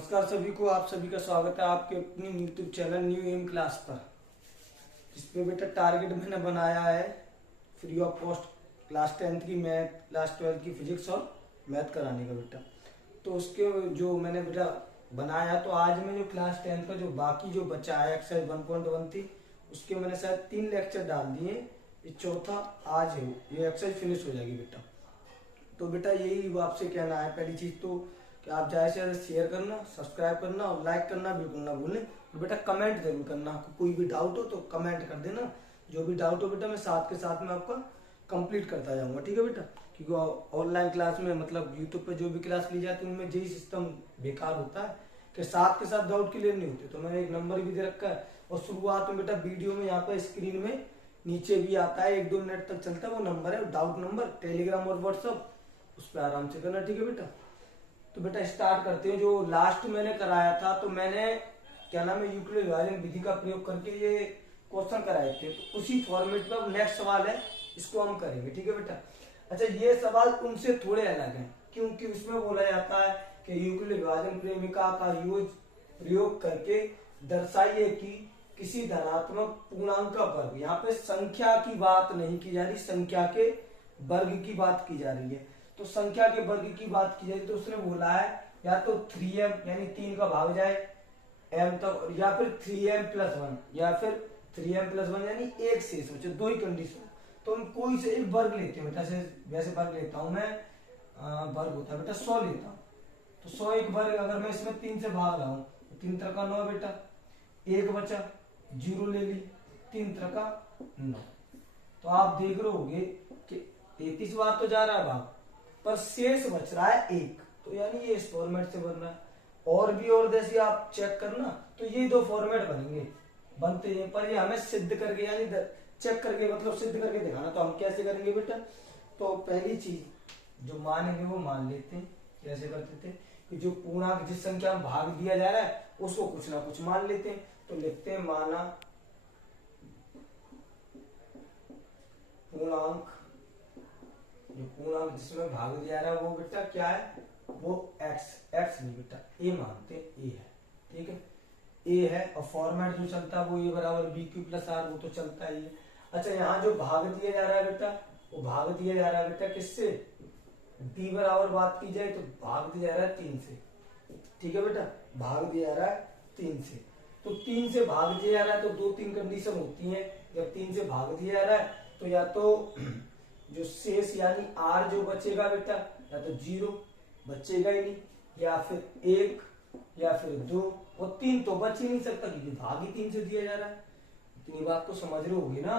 नमस्कार सभी को, आप सभी का स्वागत है आपके अपने YouTube channel New M Class पर। जिसपे बेटा टारगेट मैंने बनाया है free of cost class 10th की मैथ, क्लास 12th की फिजिक्स और मैथ कराने का बेटा। तो उसके जो मैंने बेटा बनाया, तो आज मैं जो क्लास 10th का जो बाकी जो बचा है एक्सरसाइज 1.1 थी, उसके मैंने शायद 3 लेक्चर डाल दिए। ये चौथा आज है, ये एक्सरसाइज फिनिश हो जाएगी बेटा। तो बेटा यही आपसे कहना है, पहली चीज तो कि आप ज़्यादा से ज़्यादा शेयर करना, सब्सक्राइब करना और लाइक करना बिल्कुल ना भूलें। और बेटा कमेंट जरूर करना, आपको कोई भी डाउट हो तो कमेंट कर देना। जो भी डाउट हो बेटा मैं साथ के साथ में आपका कंप्लीट करता जाऊंगा, ठीक है बेटा। क्योंकि ऑनलाइन क्लास में मतलब यूट्यूब पे जो भी क्लास ली जाती है उनमें यही सिस्टम बेकार होता है कि साथ के साथ डाउट क्लियर नहीं होते। तो मैंने एक नंबर भी दे रखा है और शुरुआत में बेटा वीडियो में यहाँ पर स्क्रीन में नीचे भी आता है, 1-2 मिनट तक चलता है, वो नंबर है डाउट नंबर, टेलीग्राम और व्हाट्सअप, उस पर आराम से करना, ठीक है बेटा। तो बेटा स्टार्ट करते हैं। जो लास्ट मैंने कराया था, तो मैंने क्या नाम है यूक्लिड विभाजन विधि का प्रयोग करके ये क्वेश्चन कराए थे। तो उसी फॉर्मेट में अब नेक्स्ट सवाल है, इसको हम करेंगे, ठीक है बेटा। अच्छा, ये सवाल उनसे थोड़े अलग हैं, क्योंकि उसमें बोला जाता है कि यूक्लिड विभाजन प्रेमिका का यूज प्रयोग करके दर्शाइए कि किसी धनात्मक पूर्णांक का वर्ग, यहाँ पे संख्या की बात नहीं की जा रही, संख्या के वर्ग की बात की जा रही है। तो संख्या के वर्ग की बात की जाए तो उसने बोला है या तो 3m यानी 3 का भाग जाए m तक, या फिर 3m+1 या फिर 3m+1 यानी एक शेष बचे, दो ही कंडीशन। तो हम कोई से एक वर्ग लेते हैं बेटा, वैसे वर्ग लेता हूं मैं, वर्ग होता है बेटा 100 लेता हूं। तो 100 एक वर्ग, अगर मैं इसमें 3 से भाग रहा हूं तो 3 3 का 9 बेटा, एक बचा 0 ले ली, 3 3 का 9। तो आप देख रहे होगे कि 33 बार तो जा रहा है भाग, पर शेष बच रहा है 1। तो यानी ये इस फॉर्मेट से बन रहा है। और भी और जैसे आप चेक करना तो ये 2 फॉर्मेट बनेंगे, बनते हैं, पर ये हमें सिद्ध करके यानी चेक करके मतलब सिद्ध करके दिखाना। तो हम कैसे करेंगे बेटा, तो पहली चीज जो मानेंगे वो मान लेते हैं। कैसे करते थे कि जो पूर्णांक जिस संख्या में भाग दिया जा रहा है उसको कुछ ना कुछ मान लेते हैं। तो लिखते हैं माना पूर्णांक, जो पूर्णांक जिसमें भाग दिया रहा है वो बेटा क्या है, वो x नहीं बेटा a मानते हैं, a है, ठीक है, a है। और फॉर्मेट जो चलता है वो a बराबर bq+r, वो तो चलता ही है। अच्छा, यहाँ जो भाग दिया जा रहा है बेटा, वो भाग दिया जा रहा है बेटा किससे, d बराबर बात की जाए तो भाग दिया जा रहा है 3 से, ठीक है बेटा, भाग दिया जा रहा है 3 से। तो 3 से भाग दिया जा रहा है तो 2-3 कंडीशन होती है। जब 3 से भाग दिया जा रहा है तो या तो जो शेष यानी r जो बचेगा बेटा, या तो 0 बचेगा ही नहीं, या फिर 1 या फिर 2, और 3 तो बच ही नहीं सकता क्योंकि भाग ही 3 से दिया जा रहा है। इतनी बात तो समझ रहे होगी ना।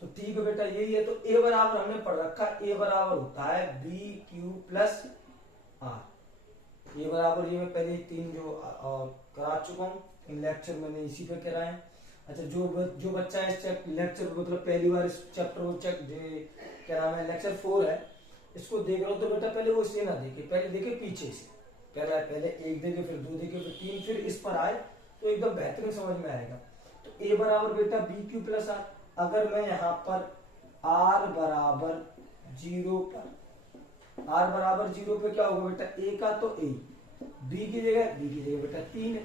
तो ठीक है बेटा, यही है। तो a बराबर हमने पढ़ रखा, a बराबर होता है bq+r। ये बराबर ये मैं पहले 3 जो करा चुका हूँ, इन लेक्चर मैंने इसी पे कराए हैं। अच्छा, जो बच्चा इस लेक्चर मतलब पहली बार इस चैप्टर को क्या नाम है लेक्चर 4 है, इसको देख रहा हो तो बेटा पहले वो इसे ना देखे, पहले देखे पीछे से, पहले 1 देखे, फिर 2 देखे, फिर 3, फिर इस पर आए तो एकदम बेहतरीन समझ में आएगा। तो a बराबर बेटा bq+r। अगर मैं यहाँ पर r बराबर 0 पर, r बराबर 0 पे क्या होगा बेटा, a का तो a, b की जगह बेटा 3 है,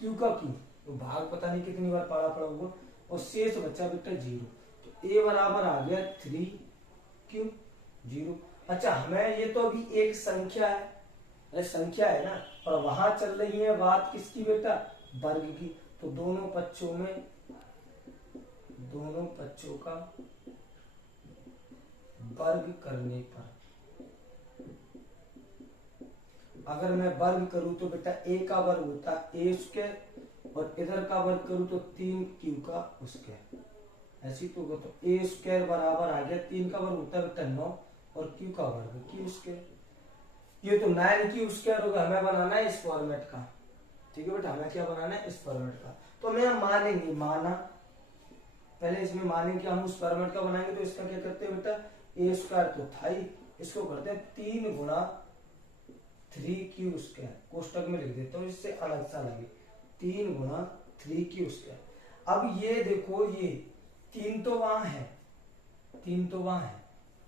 q का q, तो भाग पता नहीं कितनी बार पढ़ा होगा, और शेष बच्चा बेटा 0। तो a बराबर आ गया 3q 0। अच्छा, हमें ये तो अभी एक संख्या है, संख्या है ना, और वहां चल रही है बात किसकी बेटा, वर्ग की। तो दोनों पक्षों का वर्ग करने पर, अगर मैं वर्ग करूं तो बेटा a का वर्ग होता है a², और इधर का वर्ग करूं तो 3q का स्क्वायर, ऐसी तो होगा। तो a² बराबर आ गया 3 का वर्ग होता है बेटा 9, और q का वर्ग q², ये तो 9q² होगा। हमें बनाना है इस फॉर्मेट का, ठीक है बेटा, हमें क्या बनाना है इस फॉर्मेट का। तो हमें मानेंगे, माना पहले इसमें मानेंगे हम उस फॉर्मेट का बनाएंगे। तो इसका क्या करते हैं बेटा, a² तो था ही, इसको करते हैं 3 गुणा 3q², कोष्टक में लिख देता हूँ इससे अलग सा लगे, 3 गुणा 3q²। अब ये देखो, ये 3 तो वहां है, 3 तो वहां है,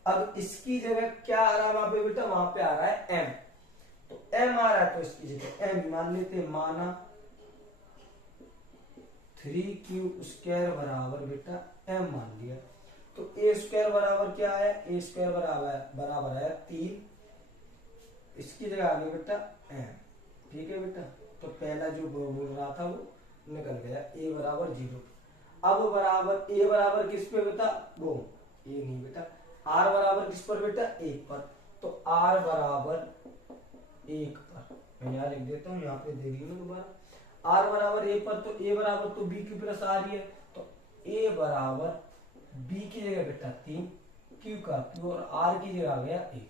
अब इसकी जगह क्या आ रहा है वहां पे बेटा, वहां पे आ रहा है m। तो m आ रहा है तो इसकी जगह m मान लेते हैं, माना 3q स्क्वायर बराबर बेटा m मान लिया। तो a स्क्वायर बराबर क्या है, a स्क्वायर बराबर है 3, इसकी जगह आ गया बेटा m। ठीक है बेटा, तो पहला जो बोल रहा था वो निकल गया, a बराबर 0। अब बराबर a बराबर किस पे बेटा, वो a नहीं बेटा, r बराबर किस पर बेटा, 1 पर। तो r बराबर 1 पर, मैं यहाँ लिख देता हूँ, यहाँ पे देख लो दोबारा, r बराबर 1 पर, तो a बराबर तो b की प्लस r ही है, तो a बराबर b की जगह बेटा 3, q का q और r की जगह आ गया 1।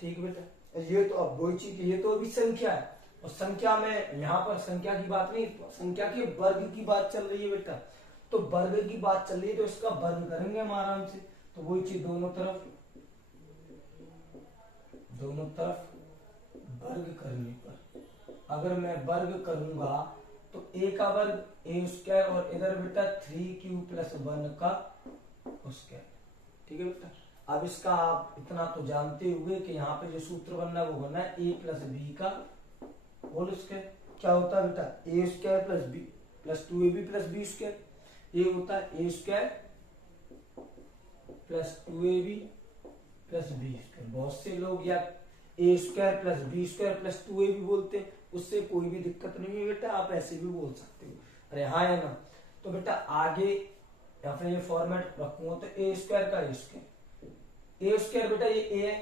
ठीक बेटा, ये तो अब वही चीज, ये तो अभी संख्या है, और संख्या में यहाँ पर संख्या की बात नहीं, संख्या के वर्ग की बात चल रही है बेटा। तो वर्ग की बात चल रही है तो इसका वर्ग करेंगे हम आराम से। तो वही चीज दोनों तरफ वर्ग करने पर, अगर मैं वर्ग करूंगा तो a का वर्ग a स्क्वायर और इधर बेटा 3q प्लस 1 का स्क्वायर। ठीक है बेटा, अब इसका आप इतना तो जानते हुए कि यहाँ पे जो सूत्र बनना है वो बनना है a प्लस बी का होल स्क्वायर। क्या होता है बेटा, a square plus B plus 2ab plus B square. ये होता है a square plus 2ab plus B square. बहुत से लोग या a square plus B square plus 2ab बोलते हैं, उससे कोई भी दिक्कत नहीं है बेटा, आप ऐसे भी बोल सकते हो। अरे हाँ या ना, तो बेटा आगे या फिर ये फॉर्मेट रखूंगा तो a स्क्वायर का a स्क्वायर बेटा ये a है,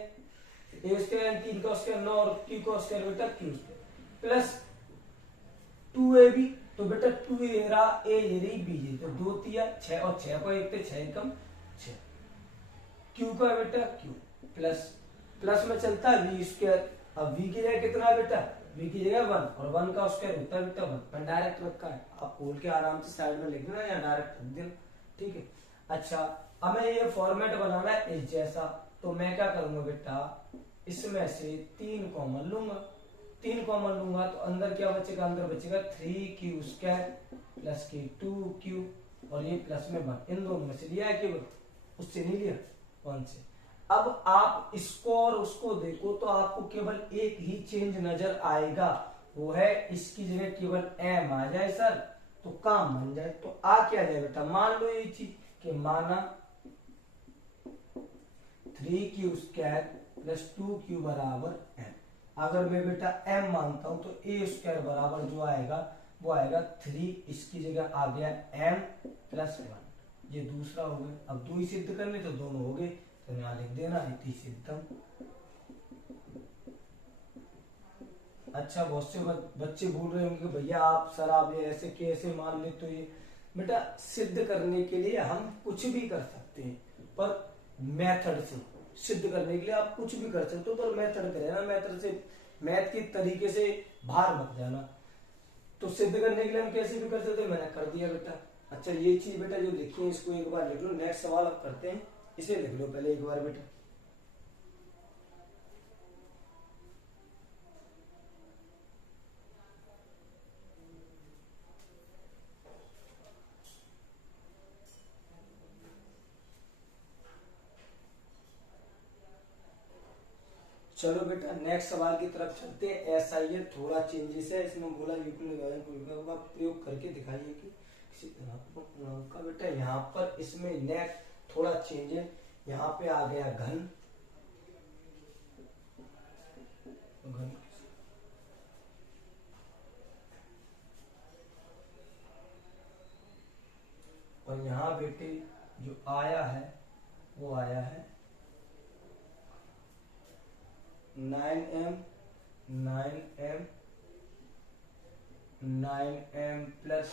a स्क्वायर 3 का स्क्वायर 9 और q का स्क्वायर बेटा q स्क्वायर प्लस 2ab, तो बेटा 2 ये रहा a ये रही b ये, तो 2 तिया 6 और 6 को 1 से 6 कम 6, q का बेटा q प्लस प्लस में चलता है v स्क्वायर। अब v की जगह कितना है बेटा, v की जगह 1 और 1 का स्क्वायर होता है बेटा 1। मैंने डायरेक्ट रखा है, आप खोल के आराम से साइड में लिख देना या डायरेक्ट रख देना। ठीक है, अच्छा अब मैं ये फॉर्मेट बनाना है इस जैसा, तो मैं क्या करूंगा बेटा, इसमें से 3 कॉमन लूंगा, 3 कॉमन लूंगा तो अंदर क्या बचेगा, अंदर बचेगा 3q स्क्वायर प्लस के 2q और ये प्लस में 1, इन दोनों में से लिया है केवल, उससे नहीं लिया 1 से। अब आप इसको और उसको देखो तो आपको केवल एक ही चेंज नजर आएगा, वो है इसकी जगह केवल m आ जाए सर तो काम बन जाए। तो आ क्या जाए बेटा, मान लो ये चीज कि माना 3q स्क्वायर प्लस 2q बराबर m। अगर मैं बेटा m मानता हूं तो a स्क्वायर बराबर जो आएगा वो आएगा 3, इसकी जगह आ गया m प्लस 1, ये दूसरा हो गया। अब 2 ही सिद्ध करने तो दोनों हो गए, तो यहाँ लिख देना इति सिद्धम। अच्छा बहुत से बच्चे बोल रहे होंगे भैया आप सर आप ये ऐसे कैसे मान ले, तो ये बेटा सिद्ध करने के लिए हम कुछ भी कर सकते हैं, पर मेथड से सिद्ध करने के लिए आप कुछ भी कर सकते हो, पर मेथड करें ना, मेथड से मैथ के तरीके से बाहर मत जाना। तो सिद्ध करने के लिए हम कैसे भी कर सकते हैं, मैंने कर दिया बेटा। अच्छा ये चीज बेटा जो लिखी है इसको एक बार लिख लो, नेक्स्ट सवाल अब करते हैं, इसे लिख लो पहले एक बार बेटा। चलो बेटा नेक्स्ट सवाल की तरफ चलते हैं। ऐसा ही है, थोड़ा चेंजेस है इसमें, बोला का प्रयोग करके दिखाइए कि किसी धनात्मक पूर्णांक का बेटा यहाँ पर इसमें नेक्स्ट थोड़ा चेंज है। यहाँ पे आ गया घन, घन और यहाँ बेटे जो आया है वो आया है 9m 9m प्लस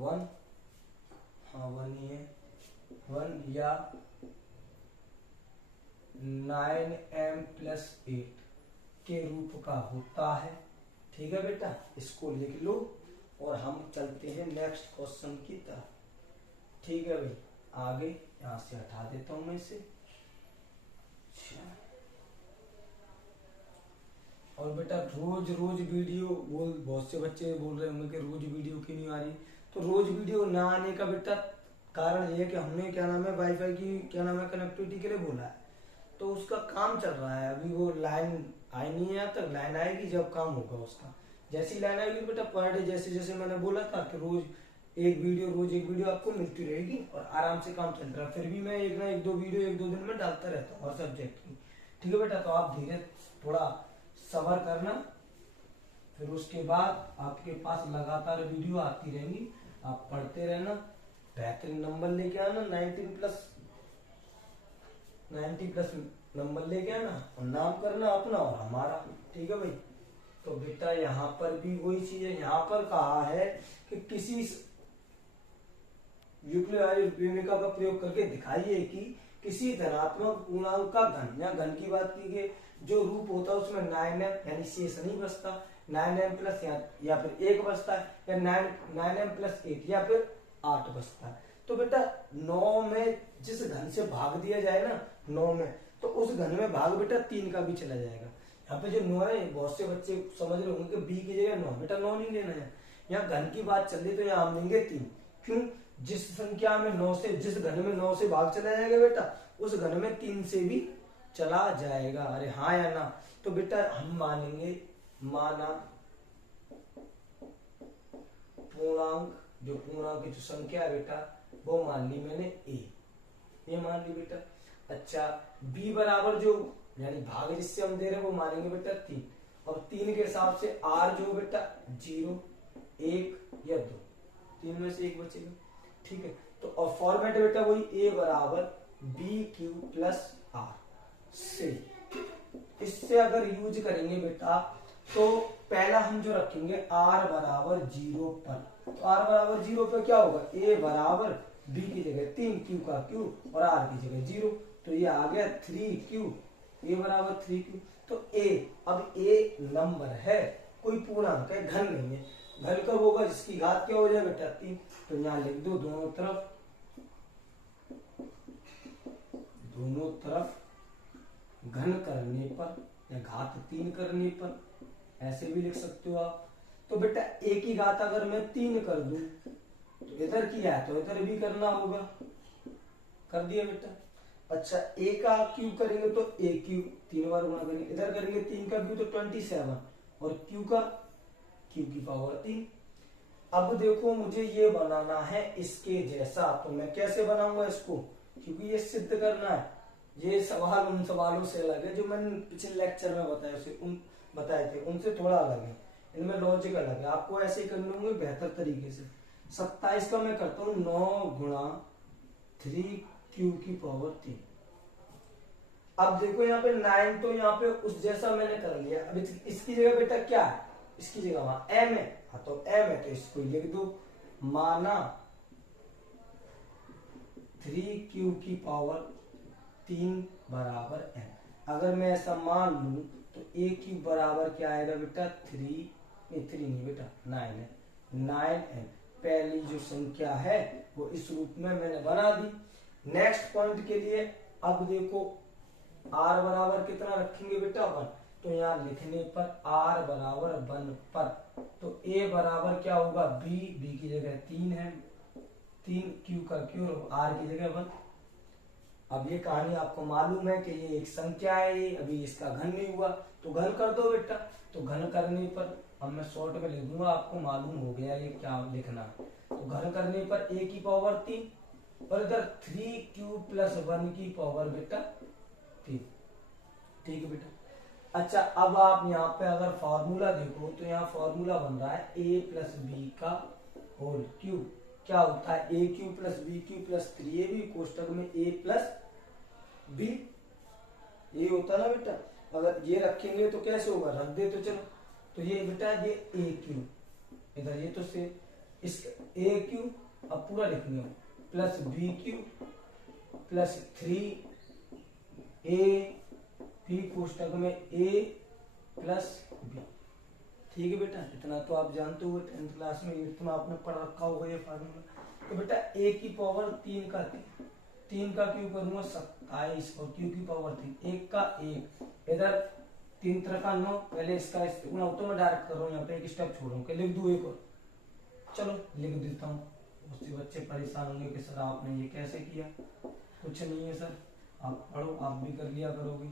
1, हाँ 1 ही है 1, या 9m प्लस 8 के रूप का होता है। ठीक है बेटा, इसको लिख लो और हम चलते हैं नेक्स्ट क्वेश्चन की तरफ। ठीक है भाई, आगे यहाँ से हटा देता हूं मैं इसे। और बेटा रोज रोज वीडियो बोल, बहुत से बच्चे बोल रहे होंगे कि रोज वीडियो क्यों नहीं आ रही, तो रोज वीडियो ना आने का बेटा कारण ये है कि हमने क्या नाम है वाईफाई की क्या नाम है कनेक्टिविटी के लिए बोला है, तो उसका काम चल रहा है अभी, वो लाइन आई नहीं है यहाँ तक, लाइन आएगी जब काम होगा उसका। जैसी लाइन आएगी बेटा पर डे जैसे जैसे मैंने बोला था कि रोज एक वीडियो आपको मिलती रहेगी और आराम से काम चलता रहा। फिर भी मैं एक ना एक दो वीडियो एक दो दिन में डालता रहता हूँ हर सब्जेक्ट की। ठीक है बेटा, तो आप धीरे थोड़ा सबर करना, फिर उसके बाद आपके पास लगातार वीडियो आती रहेंगी, आप पढ़ते रहना, बेहतरीन नंबर लेके आना, 90+ नंबर लेके आना और नाम करना अपना और हमारा। ठीक है भाई, तो बेटा यहाँ पर भी वही चीज है, यहाँ पर कहा है कि किसी युक्लिड का प्रयोग करके दिखाइए कि किसी धनात्मक पूर्णांक का घन, या घन की बात की गई, जो रूप होता है उसमें 9m यानी शेष नहीं बचता, 9m प्लस या फिर 1 बचता है, या 9m प्लस 8 या फिर 8 बचता है। तो बेटा 9 में जिस घन से भाग दिया जाए ना 9 में, तो उस घन में भाग बेटा 3 का भी चला जाएगा। यहाँ पे जो 9 है, बहुत से बच्चे समझ रहे होंगे कि b की जगह 9, बेटा 9 नहीं लेना है, यहाँ घन की बात चल रही तो यहाँ हम लेंगे 3। क्यों? जिस संख्या में 9 से, जिस घन में 9 से भाग चला जाएगा बेटा, उस घन में 3 से भी चला जाएगा। अरे हाँ या ना? तो बेटा हम मानेंगे, माना पूर्णांक, जो पूर्णांक की जो संख्या है बेटा वो मान ली मैंने a, ये मान ली बेटा। अच्छा b बराबर जो यानी भाग जिससे हम दे रहे हैं वो मानेंगे बेटा 3, और 3 के हिसाब से r जो बेटा 0, 1 या 2, 3 में से 1 बचेगा। ठीक है, तो और फॉर्मेट बेटा वही a बराबर बी क्यू प्लस आर से। इससे अगर यूज करेंगे बेटा तो पहला हम जो रखेंगे r बराबर 0 पर, तो r बराबर 0 पर क्या होगा, a बराबर b की जगह 3, q का q और r की जगह 0, तो ये आ गया 3q, a बराबर 3q। तो a, अब a नंबर है, कोई पूर्णांक है, घन नहीं है। घन कब होगा, जिसकी घात क्या हो जाए बेटा 3, तो यहाँ लिख दो दोनों तरफ घन करने पर या घात 3 करने पर, ऐसे भी लिख सकते हो आप। तो बेटा a की घात अगर मैं 3 कर दूं तो इधर किया है तो इधर भी करना होगा, कर दिया बेटा। अच्छा a का q करेंगे तो a q 3 बार गुणा करेंगे, इधर करेंगे 3 का q तो 27 और q का q की पावर 3। अब देखो मुझे ये बनाना है इसके जैसा, तो मैं कैसे बनाऊंगा इसको, क्योंकि ये सिद्ध करना है। ये सवाल उन सवालों से अलग है जो मैंने पिछले लेक्चर में बताए थे, उनसे थोड़ा अलग है, इनमें लॉजिक अलग है। आपको ऐसे ही करने होंगे बेहतर तरीके से। 27 का मैं करता हूँ 9 गुणा 3q की पावर 3। अब देखो यहाँ पे 9 तो यहाँ पे उस जैसा मैंने कर लिया। अब इसकी जगह बेटा क्या है, इसकी जगह वहां m है, हाँ तो m है तो इसको लिख दो, माना 3q की पावर 3 बराबर m। अगर मैं ऐसा मान लूं तो a क्यूब बराबर क्या आएगा बेटा 3 नहीं बेटा 9 है, 9m। पहली जो संख्या है वो इस रूप में मैंने बना दी। नेक्स्ट पॉइंट के लिए अब देखो r बराबर कितना रखेंगे बेटा 1, तो यहाँ लिखने पर r बराबर 1 पर, तो a बराबर क्या होगा b की जगह 3 है, 3 q का q और r की जगह 1। अब ये कहानी आपको मालूम है कि ये एक संख्या है, ये अभी इसका घन नहीं हुआ तो घन कर दो बेटा। तो घन करने पर अब मैं शॉर्ट में लिख दूंगा, आपको मालूम हो गया ये क्या लिखना है। तो घन करने पर a की पावर 3 और इधर 3q प्लस 1 की पावर बेटा 3। ठीक है बेटा। अच्छा अब आप यहाँ पे अगर फॉर्मूला देखो तो यहाँ फॉर्मूला बन रहा है a प्लस बी का होल क्यूब। क्या होता है a cube plus B cube plus 3ab कोष्टक में a प्लस बी, ये होता ना बेटा। अगर ये रखेंगे तो कैसे होगा, रख दे तो चलो, तो ये बेटा ये a क्यूब, इधर ये तो से इस a क्यूब अब पूरा लिखेंगे plus B cube plus 3a b कोष्टक में a प्लस बी। ठीक है बेटा, इतना तो आप जानते हो 10th क्लास में इतना आपने पढ़ रखा होगा ये फार्मूला। तो बेटा a की पावर 3 का क्यूब करूंगा 27 और q की पावर 3, 1 का 1, इधर 3 तरह का 9, पहले इसका गुणा तो मैं डायरेक्ट कर रहा हूँ, यहाँ पे एक स्टेप छोड़ूंगा, लिख दूं एक और, चलो लिख देता हूँ। उससे बच्चे परेशान होंगे कि सर आपने ये कैसे किया, कुछ नहीं है सर, आप पढ़ो, आप भी कर लिया करोगे।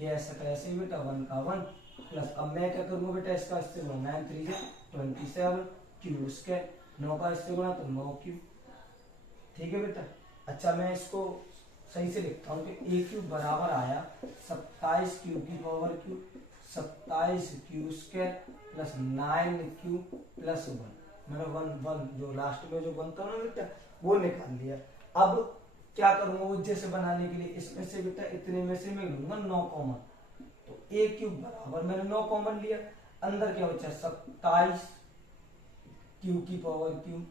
ये ऐसा का ऐसे ही बेटा 1 का 1 प्लस, अब मैं क्या करूँगा बेटा इसका इससे 9 3 27 क्यू स्क्वायर, 9 का इससे गुणा तो 9 क्यू। ठीक है बेटा। अच्छा मैं इसको सही से लिखता हूँ कि ए क्यूब बराबर आया 27 क्यू की power Q, 27 Q square plus 9 Q plus 1। मैंने 1 जो लास्ट में जो बनता ना बेटा वो निकाल लिया। अब क्या करूंगा वो जैसे बनाने के लिए, इसमें से बेटा इतने में से मैं लूंगा 9 कॉमन, तो ए क्यूब बराबर मैंने 9 कॉमन लिया, अंदर क्या बचा 27 क्यू की पावर क्यू,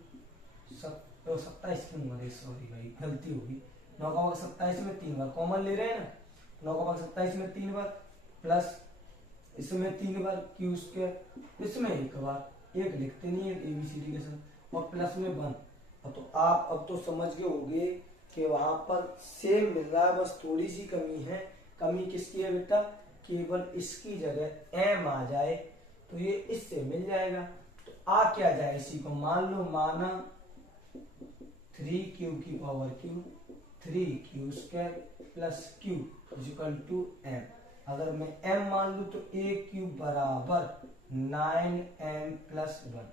27 क्यों बोले, सॉरी भाई गलती होगी, 9 का भाग 27 में 3 बार कॉमन ले रहे हैं ना, 9 का भाग 27 में 3 बार प्लस इसमें 3 बार क्यू स्क्वायर, इसमें 1 बार, 1 लिखते नहीं है एबीसीडी के साथ, और प्लस में 1। तो आप अब तो समझ गए होंगे कि वहां पर सेम मिल रहा है, बस थोड़ी सी कमी है। कमी किसकी है बेटा, केवल इसकी जगह एम आ जाए तो ये इससे मिल जाएगा। तो आ क्या जाए इसी को, मान लो माना 3 क्यू की power Q, 3 Q square plus Q equal to M. अगर मैं m मान लू तो ए क्यूब बराबर 9m प्लस 1,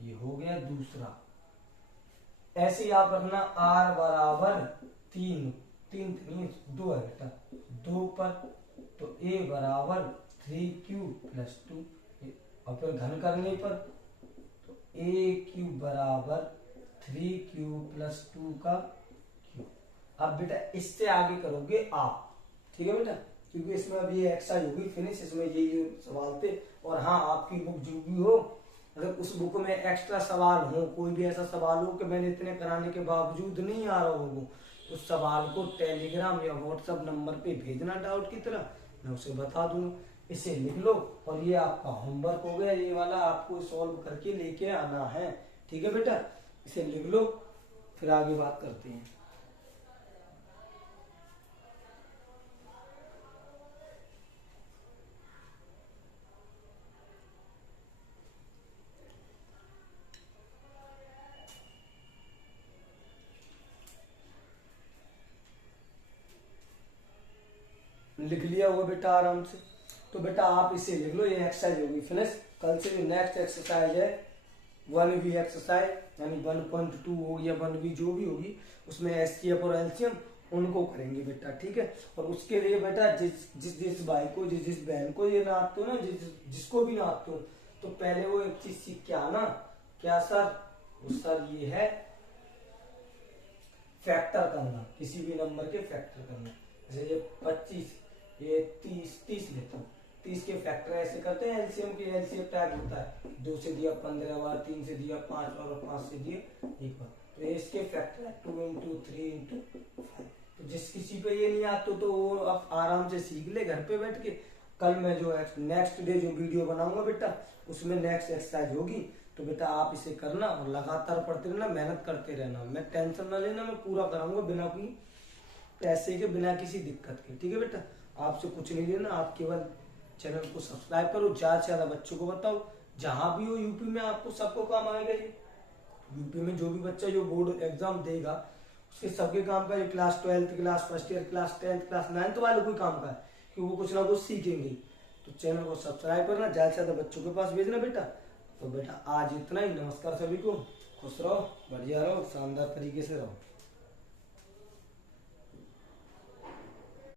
ये हो गया दूसरा। ऐसे ही आप रखना r बराबर 3 नहीं 2 है बेटा, 2 पर तो a बराबर 3q प्लस 2, और फिर घन करने पर तो a क्यूब बराबर 3q प्लस 2 का क्यूब। अब बेटा इससे आगे करोगे आप, ठीक है बेटा, क्योंकि इसमें अभी ये एक्सरसाइज होगी फिनिश, इसमें ये जो सवाल थे। और हाँ आपकी बुक जो भी हो, अगर उस बुक में एक्स्ट्रा सवाल हो, कोई भी ऐसा सवाल हो कि मैंने इतने कराने के बावजूद नहीं आ रहा हो, तो सवाल को टेलीग्राम या व्हाट्सएप नंबर पे भेजना डाउट की तरह, मैं उसे बता दूंगा। इसे लिख लो और ये आपका होमवर्क हो गया, ये वाला आपको सॉल्व करके लेके आना है। ठीक है बेटा, इसे लिख लो फिर आगे बात करते हैं। लिख लिया होगा बेटा आराम से, तो बेटा आप इसे लिख लो, ये एक्सरसाइज होगी फिनिश। कल से जो नेक्स्ट एक्सरसाइज है 1V एक्सरसाइज, यानी 1.2 हो या 1V जो भी होगी, उसमें एचसीएफ और एलसीएम उनको करेंगे बेटा। ठीक है, और उसके लिए बेटा जिस भाई को जिस बहन को ये नापते हो ना, जिसको भी नापते हो, तो पहले वो एक चीज सीख के आना। क्या सर? वो सर ये है फैक्टर करना, किसी भी नंबर के फैक्टर करना। जैसे ये 25, ये 30 लेता हूँ, 30 के फैक्टर ऐसे करते हैं, एलसीएम के एलसीएम टाइप होता है, 2 से दिया 15 बार, 3 से दिया 5 बार और 5 से दिया 1 बार। तो ये इसके फैक्टर है 2 इंटू 3 इंटू 5। तो जिस किसी पे ये नहीं आता तो वो आप आराम से सीख ले घर पे बैठ के। कल मैं जो नेक्स्ट डे जो वीडियो बनाऊंगा बेटा, उसमें नेक्स्ट एक्सरसाइज होगी, तो बेटा आप इसे करना और लगातार पढ़ते रहना, मेहनत करते रहना। मैं टेंशन ना लेना, मैं पूरा कराऊंगा बिना कोई पैसे के, बिना किसी दिक्कत के। ठीक है बेटा, आपसे कुछ नहीं लेना, आप केवल चैनल को सब्सक्राइब करो, ज्यादा से ज्यादा बच्चों को बताओ। जहां भी हो यूपी में आपको सबको काम आएगा ये। यूपी में जो भी बच्चा जो बोर्ड एग्जाम देगा उसके सबके काम का, ये class 12, class first year, class 10, class 9 वाले कोई काम का है कि वो कुछ ना कुछ सीखेंगे। तो चैनल को सब्सक्राइब करना, ज्यादा से ज्यादा बच्चों के पास भेजना बेटा। तो बेटा आज इतना ही, नमस्कार सभी को, खुश रहो, बढ़िया रहो, शानदार तरीके से रहो।